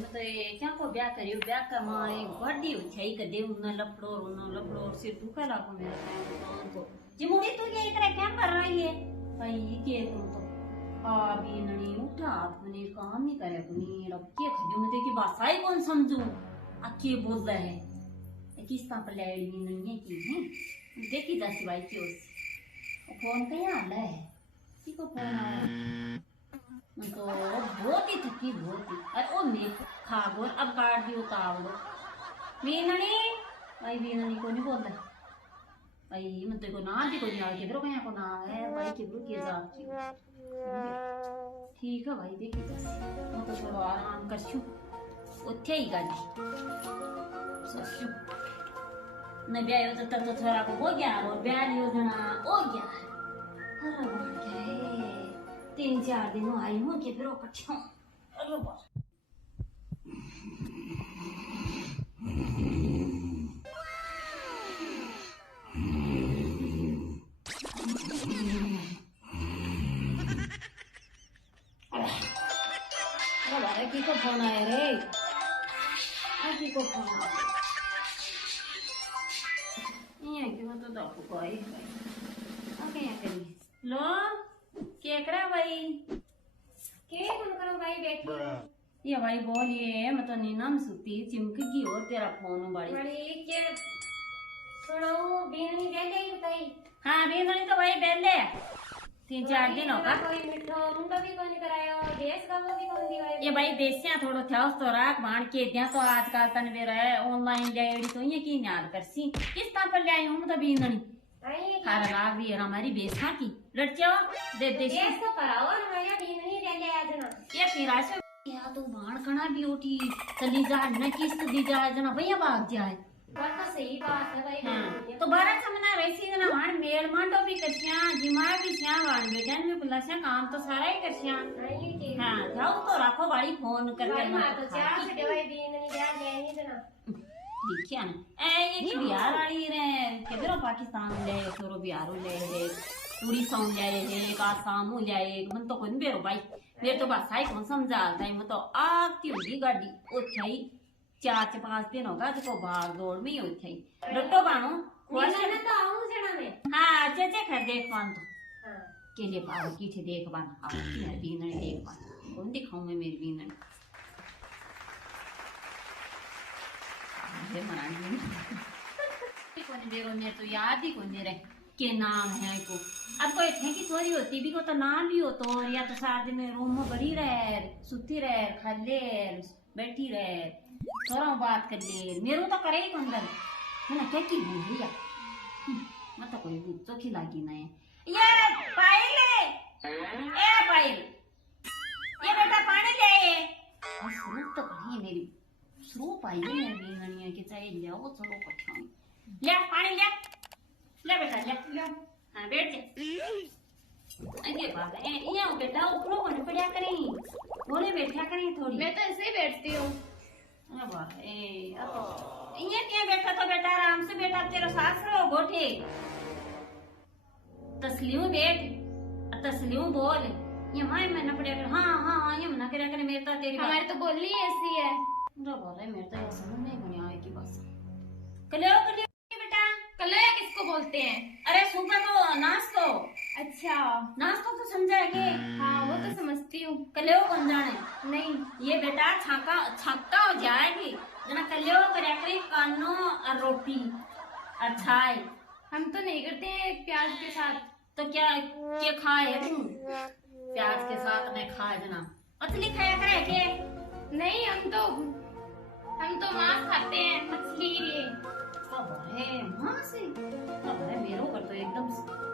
मैं तो ये क्या को ब्याह करियो ब्याह का मां एक बड़ी हो छई कदे उन लपड़ो सिर दुखा लागो मेरा काम को जिमुड़ी तू ये इतना क्या कर रही है भाई के तुम तो अभी ननी उठा हाथ में काम नहीं करे कुनी रब के खजू में देखी बासाई कौन समझू अक्के बोल रहा है किस तरह पर लेडी नहीं है की है देखी दस भाई क्यों फोन कहीं आला है किसी को फोन आया तो बहुत ही थकी बहुत ही अरे ओ मैं खा गोर अब काट दियो तावड़ो वीननी भाई वीननी को नहीं बोलता भाई मैं तो को ना दी को नहीं आ किधर कहीं को ना है भाई किधर के जा ठीक है भाई देखी बस मैं तो थोड़ा आराम कर छू उठे ही गाड़ी सोचू न ब्याह हो तो थोड़ा को हो गया और ब्याह योजना हो गया अरे बढ़ गया 3-4 दिन आई हूँ कि फिर कट्ठा अरे बाप अरे की को फोन आया रे की को फोन आया ये कि मैं तो दाखू को आई ओके यहाँ करी लो क्या करा भाई के कौन करो भाई बैठी ये भाई बोलिए मैं तो नींद में सुती चिमकी और तेरा फोन बड़ी बड़ी के सुनो बीनी बेले ही बताई हाँ बीनी तो भाई बेले 3-4 दिन होगा कोई मिठो मुंडो भी कोनी करायो देश का वो भी कोनी दिवाई ये भाई देसिया थोड़ो थे उस तो राख बाण के दिया तो आजकल तन वे रहे ऑनलाइन लेडी तो ये की याद करसी किस तरह पर ले आई हूं तो बीनी खारा लाग भी है हमारी बेसा की लड़चिया दे दे देश तो कराओ ना भैया बीनी ले आज ना ये फिराश या तो बाण कणा भी उठी चली जा न किस्त दी जा जना भैया भाग जाए बात तो सही बात है भाई हाँ तो बारा समना रैसी जना वाण मेल मांडो भी करसिया जिमा भी सिया वाण बेटन में पुलसिया काम तो सारा ही करसिया हां जाओ तो रखो बाड़ी फोन करके मां तो चार से भाई बीनी जा लेनी जना देखिया ना ए ये की बिहार वाली रे केदरो पाकिस्तान ले सोरो बिहार ले रे उड़ीसा ले रे एक आसाम ले एक मन तो कोन बेरो भाई मेरे तो बस साई कौन समझा भाई मैं तो आती होगी गाड़ी उठाई 4-5 दिन होगा तो भाग दौड़ में ही उठाई लट्टो बानो मैं तो आऊं जना में हां अच्छे कर देख पान तो हां के लिए पारो की थे देख पान आती है बीनने देख पान कौन दिखाऊं मैं मेरी बीनने ये मरानी कोने बेरो ने तो याद ही कोने रे के नाम है को अब कोई थे कि थोड़ी होती भी को तो नाम भी हो तो या तो साथ में रूम में बड़ी रहे सुती रहे खाले बैठी रहे थोड़ा बात कर ले मेरे तो करे ही अंदर है ना क्या की भूल या मत कोई भूल तो खिलागी ना है यार पायल ए पायल ये बेटा पानी ले सुनो तो कहीं मेरी शुरू पाई है मेरी गणिया के चाहे ले वो चलो कठा ले पानी ले बेटा ले हाँ बैठ जा अरे बाबा ये बेटा ऊपर होने पड़ा करें बोले बैठा करें थोड़ी मैं तो ऐसे ही बैठती हूँ अरे बाबा ये क्या बैठा तो बेटा आराम से बेटा तेरा सास रहो गोठे तस्लीम बैठ तस्लीम बोल ये माय मैंने पड़ा कर हाँ ये मना करा करे मेरे तो तेरी हमारी तो बोलनी ऐसी है अरे बाबा मेरे तो ऐसा नहीं बनी आए की बस कलियो बेटा कलया किसको बोलते हैं अरे सुबह तो नाश्तो अच्छा नाश्तो तो समझाएंगे हाँ वो तो समझती हूँ कलियो कौन जाने नहीं ये बेटा छक्का हो जाएगी जना कलियो करे कानो और रोटी अच्छा है हम तो नहीं करते हैं प्याज के साथ तो क्या खाए तुम प्याज के साथ में खाए जना मछली खाया करे के नहीं हम तो मांस खाते हैं मछली ये अरे मांस अरे मेरो कर तो एकदम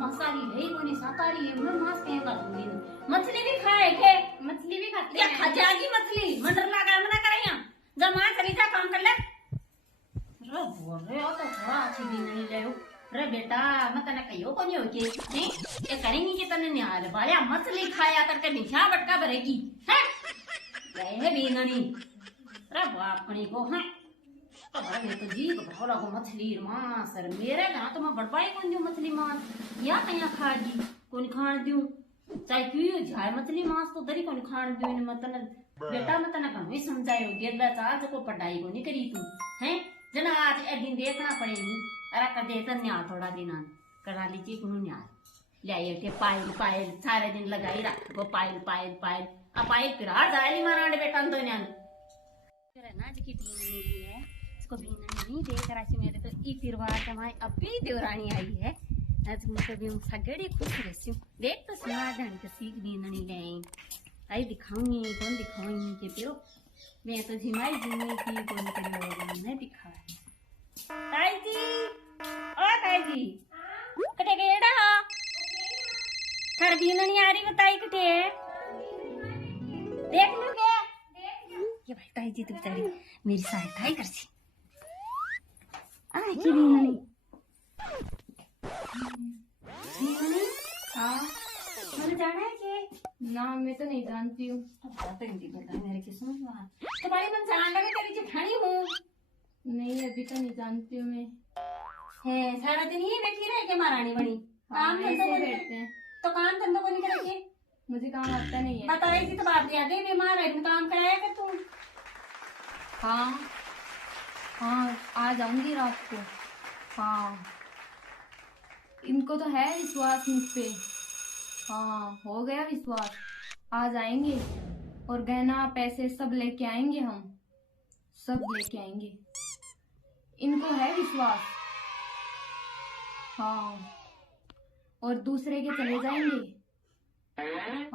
मांसाहारी है कोनी शाकाहारी है मैं मांस कहीं का दूंगी मछली भी खाए के मछली भी खाते क्या हैं खा जाएगी मछली मंडर लगा मना करे यहाँ जब मां चली जा काम कर ले अरे बोल रहे हो तो थोड़ा अच्छी दिन नहीं ले अरे बेटा मैं तने कहियो को नहीं होके नहीं ये करेंगी कि तने नहीं आ रे भाया मछली खाया करके निशा बटका भरेगी हैं गए है बीननी अरे बापणी को हैं तो अरे तो जी भरोला को मछली मांस अरे मेरे ना तो मैं बड़पाई कौन दूं मछली मांस या कहीं खागी कौन खान दूं चाहे क्यों जाए मछली मांस तो दरी कौन खान दूं इन मतन बेटा मैं तना घणो ही समझायो गेला चार्ज को पढ़ाई को नहीं करी तू हैं जना आज ए दिन देखना पड़ेगी अरे कर दे तो न्या थोड़ा दिन करा लीजिए कुनु न्या ले आइए के पायल पायल सारे दिन लगाई रख को पायल पायल पायल अब पायल पिरा जाली मारांड बेटा तो न्या फिर ना जी की बीननी ली है इसको बीननी नहीं देख राशि मेरे तो ई तिरवार कमाई अभी देवरानी आई है आज मुझे भी सगड़ी खुश रहती हूँ देख तो सुना जान के सीख बीननी ले आई दिखाऊंगी कौन दिखाऊंगी के पियो मैं तो झिमाई झिमाई की कौन करी नहीं दिखा ताई जी ओ ताई जी कटे गेड़ा थार बीननी आ रही बताई कटे देख लो के ये भाई ताई जी तो बेचारी मेरी सहायता ही कर सी आ की बीननी हाँ मुझे जाना है कि ना मैं तो नहीं जानती हूँ। मेरे किस्मत तुम्हारी मन जान लगे तेरी जेठानी हूँ नहीं अभी तो नहीं जानती हूँ मैं। है सारा दिन ही बैठी रह के महारानी बनी काम धंधो को बैठते हैं तो काम धंधो को नहीं करेंगे मुझे काम आता नहीं है। बता रही थी तो बात याद है बीमार है काम कराया कर तू हाँ हाँ आ जाऊंगी रात को। हाँ इनको तो है विश्वास मुझ पे। हाँ हो गया विश्वास आ जाएंगे और गहना पैसे सब लेके आएंगे हम सब लेके आएंगे इनको है विश्वास। हाँ और दूसरे के चले जाएंगे।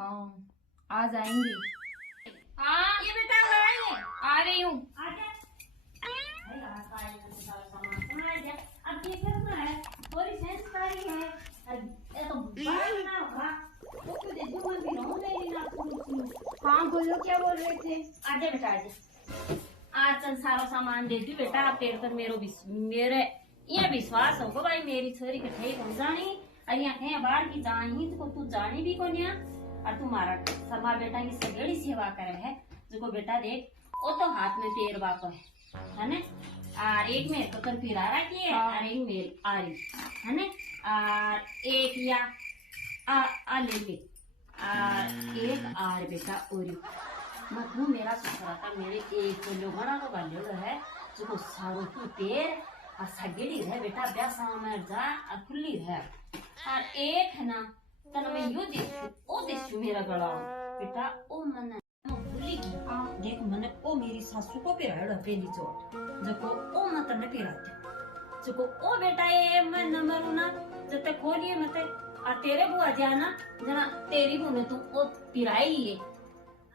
हाँ आ जाएंगे। हाँ ये बेटा आ रही हूँ। अब ये करना है थोड़ी सेंसकारी है ये तो बात ना होगा वो तो दे दूँ मैं भी रहूँ नहीं ना हाँ बोलो क्या बोल रहे थे। आजे बेटा आजे आज चल सारा सामान दे दी बेटा आप तेरे पर मेरे ये विश्वास होगा भाई मेरी छोरी के ठे हो जानी और यहाँ कहीं बाहर की जानी तो तू जानी भी को नहीं और तुम्हारा समा बेटा की सगड़ी सेवा करे है जो बेटा देख वो तो हाथ में तेर बाप है ना और एक मेरे को कल फिर आ रहा की है और एक मेल आ रही है ना और एक या आ ले ले और एक आर बेटा और मतलब मेरा ससुरा था मेरे एक लोगों को गाले है जो सारो की पेड़ और सगड़ी है बेटा ब्याह सामर जा और खुली है और एक है ना तन मैं यो देखू ओ देखू मेरा गला बेटा ओ मन खुली देख मन ओ मेरी सासू को पिराड़ा पहली चोट जको ओ मत न पिराते जको ओ बेटा ये मन नंबर ना जते खोलिए मते आ तेरे बुआ जाना जना तेरी बुआ ने तू ओ पिराई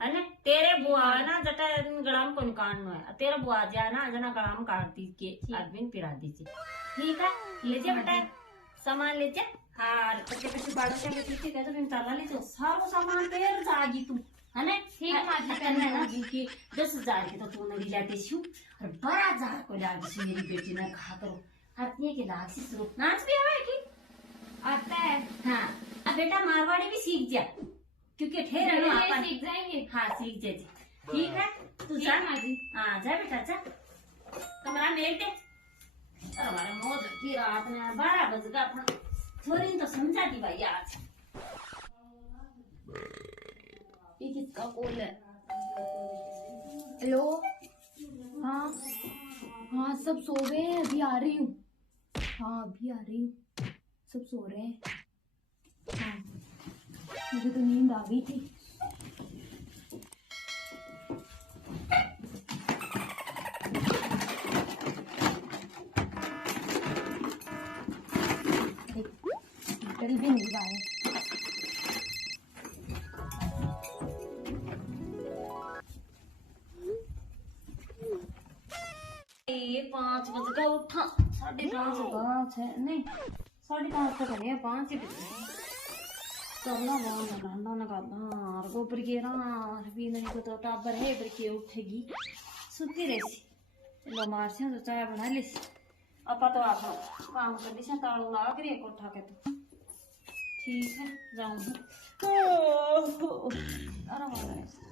है ना तेरे बुआ ना जटा गड़ाम को निकालना है तेरा बुआ जाना जना गड़ाम काट दी के आदमी पिरा दीजिए ठीक है ले जा बेटा सामान ले जा हार कच्चे कच्चे बाड़ों के बेटी कहते तुम ताला ले जाओ सारो सामान पेर जागी तू है ना ठीक है ना कि 10,000 की तो तू नहीं लाते छु और 12,000 को लागी छु मेरी बेटी ने कहा करो हरतिये के लाग से शुरू नाच भी आवे की आता है। हाँ अब बेटा मारवाड़ी भी सीख जा क्योंकि ठेर है अपन सीख जाएंगे। हाँ सीख जा ठीक है तू जा माजी हाँ जा बेटा जा कमरा मेल दे हमारे मौज की रात में 12 बज गया था थोड़ी तो समझा दी भाई आज ये किसका कॉल है। हेलो हाँ हाँ सब सो गए हैं अभी आ रही हूँ। हाँ अभी आ रही हूँ सब सो रहे हैं। हाँ मुझे तो नींद आ गई थी। कल भी नींद आए। ये 5 बज गया उठा 5:30 होगा नहीं 5:30 तो करे 5 ही बजे चलना वो ना बाहर गोबर के रार भी नहीं को तो टाबर है पर के उठेगी सुती रहसी लो मार से तो चाय बना ले अपा तो आप काम कर दी ताड़ू लाग रही है कोठा के तो ठीक है जाऊंगी आराम आ रहा है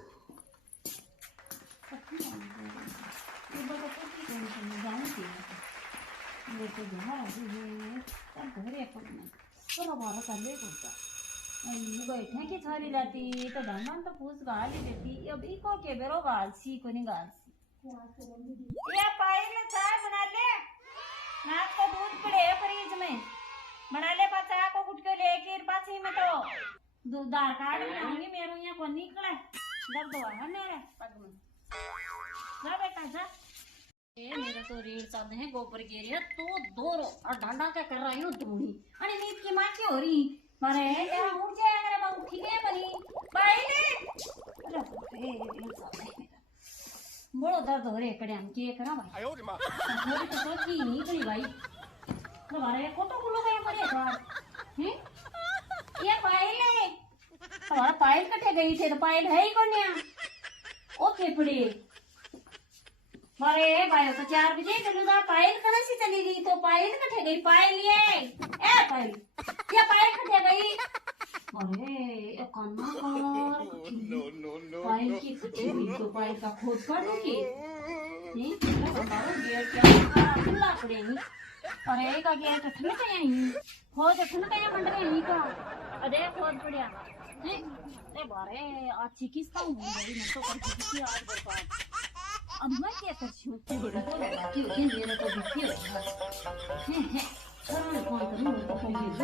देखो जहाँ घर कर ले बैठे की थारी लाती तो धमन तो पूछ गाल ही देती अब इको के बेरो गालसी को नहीं गालसी या पायल चाय बना ले नाक को दूध पड़े फ्रिज में बना ले बच्चा को कुछ के लेके पाछी में तो दूध दार कार्ड में आऊंगी मेरे यहाँ को निकले दर्द हुआ है मेरे पग में जा बेटा जा मेरा तो रीढ़ चालते हैं गोबर गिर तो दो और डांडा क्या कर रही हूँ दूनी अरे नींद की माँ क्यों हो रही मारे क्या उठ जाए अगर अब उठी गए बनी पहले बड़ो दर्द हो रहे कड़े हम के करा भाई थोड़ी तो सोची नहीं करी भाई तो मारे कोटो गुलो गए पड़े बात हैं ये पहले हमारा पायल कटे गई थे तो पायल है ही कौन यहाँ ओके पड़े अरे भाई तो 4 बजे चलूंगा पायल कहाँ से चली गई तो पायल कटे गई पायल ये पायल क्या पायल कटे गई अरे कन्ना पायल की कटे गई तो पायल का खोज कर दूंगी गेट क्या खुला पड़ेगी अरे का गेट ठंड का यहीं खोज ठंड का मंड का यहीं का अरे खोज पड़िया अरे बारे आज चिकित्सा हूँ मैं तो कर दी आज बर्बाद अब मैं क्या करती हूँ मेरा तो दुखी हो रहा है फोन करूँ तो फोन भी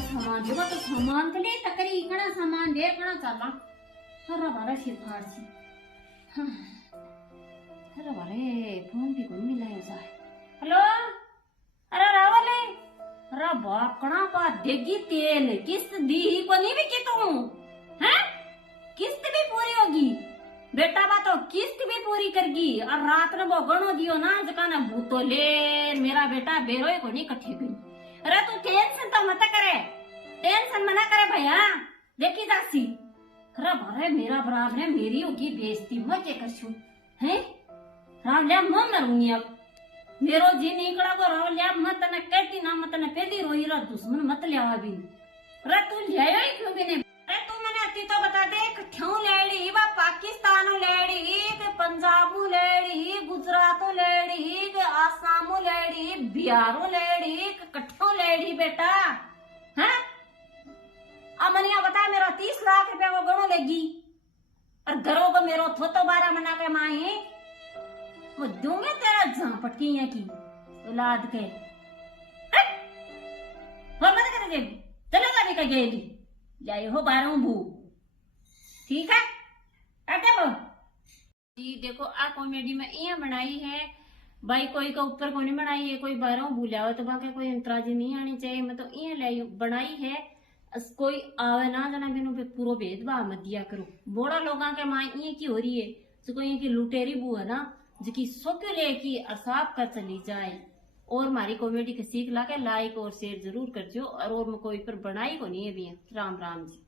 सामान देगा तो सामान के लिए तकरी कड़ा सामान दे कड़ा चला हर बारा शिरकार सी हर बारे फोन भी कोई मिला है हेलो अरे रावल है अरे बाकड़ा का देगी तेल किस्त दी ही को नहीं भी की तू हैं किस्त भी पूरी होगी बेटा बा तो किस्त भी पूरी करगी और रात में वो गणो दियो ना जका ना भूतो ले मेरा बेटा बेरोए को नहीं कट्ठी गई अरे तू टेंशन तो मत करे टेंशन मना करे भैया देखी जासी अरे भरे मेरा बराबर है मेरी होगी बेइज्जती मैं क्या करछू हैं राम ले मैं मरूंगी अब मेरो जी निकला को रो लिया मत न कहती ना मत न पेदी रोई रा दुश्मन मत लिया भी रे तू ले आई क्यों भी नहीं अरे तू मैंने अति तो बता दे क्यों लेड़ी बा पाकिस्तान लेड़ी के पंजाब लेड़ी गुजरात लेड़ी के आसाम लेड़ी बिहार लेड़ी कठो लेड़ी बेटा हैं अमनिया बता मेरा 30 लाख रुपया वो गणो लेगी और घरों को मेरो थोतो 12 मना के माए वो दूंगे तेरा झापट की यहाँ की औलाद के वो मत कर दे चलो गाड़ी का गेली जाए हो 12 भू ठीक है अटे बो जी देखो आ कॉमेडी में ये बनाई है भाई कोई का ऊपर को नहीं बनाई है कोई 12 भूलिया हो तो बाकी कोई अंतराजी नहीं आनी चाहिए मैं तो ये लाई बनाई है कोई आवे ना जना बिनु पे पूरा भेदभाव मत दिया करो बोड़ा लोगों के माँ ये की हो रही है जो कोई की लुटेरी बू है ना जिकी सुख लेकी और साफ कर चली जाए और हमारी कॉमेडी के सीख ला के लाइक और शेयर जरूर कर जो और मैं कोई पर बनाई को नहीं है भी राम राम जी।